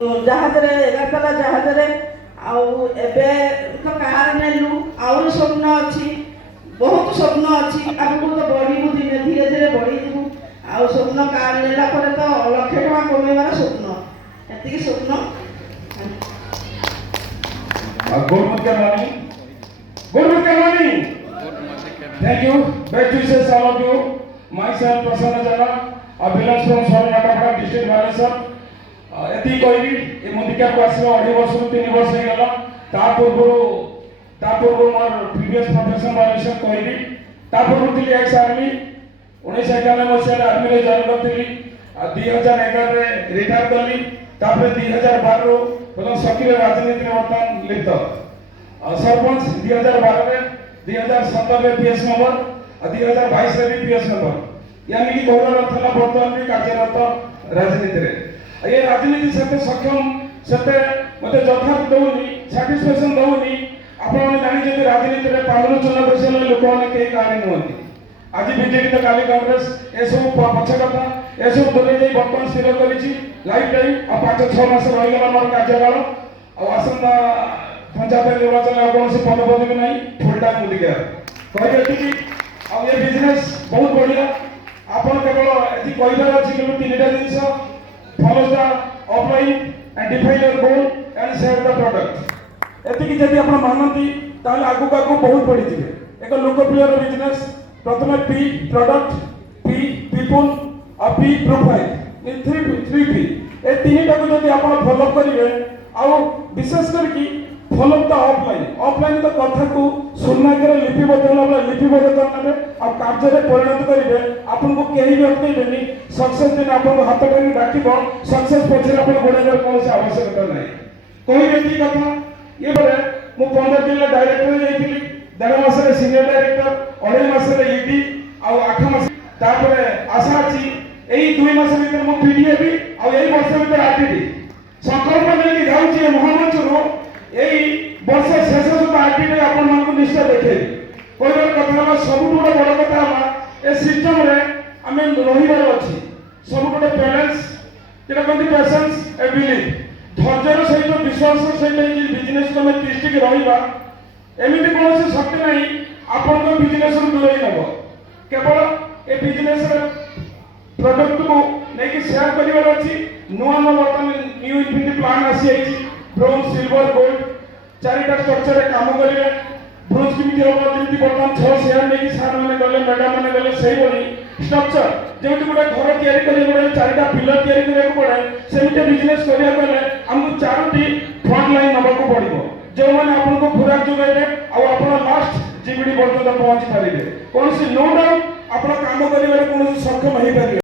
जहाजरे 11 तला जहाजरे आउ एबे तो कार नेलु आउर स्वप्न अछि बहुत स्वप्न अछि आगु तो बड़ी धीरे धीरे बड़ी दिबु आउ स्वप्न कार नेला परे तो लाख टका कमेवार स्वप्न एति स्वप्न Good morning. Thank you. Best wishes all of you. Myself Prasanna Jana, I belong from Swarnakapara district Bhalenଶ୍ୱର। एति कहबी ए मोदिका को आसीबा 2.5 वर्ष 3 वर्ष हे गला ता पूर्व मोर प्रीवियस प्रोफेशन वालेसन कहबी ता पूर्व थिली एक्स आर्मी 1991 मसिया आर्मी रे जॉइन करथिली 2011 रे रिटायर करली तापर 2012 रो प्रथम सक्रिय राजनीति रे वर्तमान लिप्त सरपंच 2012 रे 2017 रे पीएस नंबर 2022 रे भी पीएस नंबर यानी कि गौरव थला वर्तमान भी कार्यरत राजनीति रे ये राजनीति से सक्षम से मत यथार्थ दौनी साटिस्फैक्शन दौनी आपण जानी जे राजनीति रे पागल चला बसेल लोक माने के कारण नुहंती आज बीजेपी तो काली कांग्रेस ए सब पछ कथा ए सब दोले जे वर्तमान स्थिर करिछि लाइफ टाइम आ 5-6 मास रहि गला मोर कार्यकाल आ आसंता पंचायत निर्वाचन आ कोन से पद भी नहीं फुल टाइम मुदिका कहबे कि आ ये बिजनेस बहुत बढ़िया आपण केवल एथि कहिबार अछि कि तीनटा जिंस follow the offline and define your goal and share the product एतिकी जदि आपण मानंती ताले आगु आगु बहुत बढ़ी जिवे एक लोकप्रिय बिजनेस प्रथम पी प्रोडक्ट पी पीपल और P profile in 3 P A तीनटा को जदि आपण फॉलो करिवे आ विशेष कर कि फॉलो द ऑफलाइन तो कथा को सुनना करे लिपिबद्ध करने आ कार्य रे परिणत करिवे आपन को केही भी अटकेबेनी सक्सेस दिन आपन को हाथ धरि डाकिबो सक्सेस पछरे आपन गोडेर कोन से आवश्यकता नै कोई व्यक्ति कथा ये बरे मु 15 दिन डायरेक्टर जाईतिली 1.5 मास रे सीनियर डायरेक्टर 2.5 मास रे ईडी आ 8 मास तापरे आशा अछि एई 2 मास भीतर मु पीडीएबी आ एई वर्ष भीतर आरटीडी संकल्प नै जाउची महामंच रो एई वर्ष शेष सुधा आरटीडी आपन मन को निश्चय देखेबी कोइबर कथा सब बड़ कथा ए सिस्टम रे आमे रहिबार अछि सब बैलेंस जेटा कहते पेशेंस ए बिलीफ धैर्यर सहित विश्वास सहित बिजनेस को दृष्टि रहिबा एमिति कोनोसी शक्ति नहीं आपन को बिजनेस रु दूर नब केवल ए बिजनेस रे प्रोडक्ट को नेकी शेयर करिवार अछि नुआ वर्तमान न्यू इन्फिनिटी प्लान आसी आइछि ब्रोंज सिल्वर गोल्ड चारिटा स्ट्रक्चर रे काम करिवे ब्रोंज किमिति होबो जेमिति वर्तमान 6 शेयर नेकी सार माने गले मैडम माने गले सही बोली स्ट्रक्चर जेमिति गोटे घर तयारी करिवे गोटे चारिटा पिलर तयारी करिवे पड़े सेमिति बिजनेस करिया गले हमकु चारोटी फ्रंट लाइन नबको पड़िबो जो माने आपन को खुराक जोगाइबे आ आपन लास्ट जीबीडी पर्यंत पहुंची पारिबे कोनसी नो डाउट आपन काम करिवे कोनसी सक्षम हेइ पारिबे।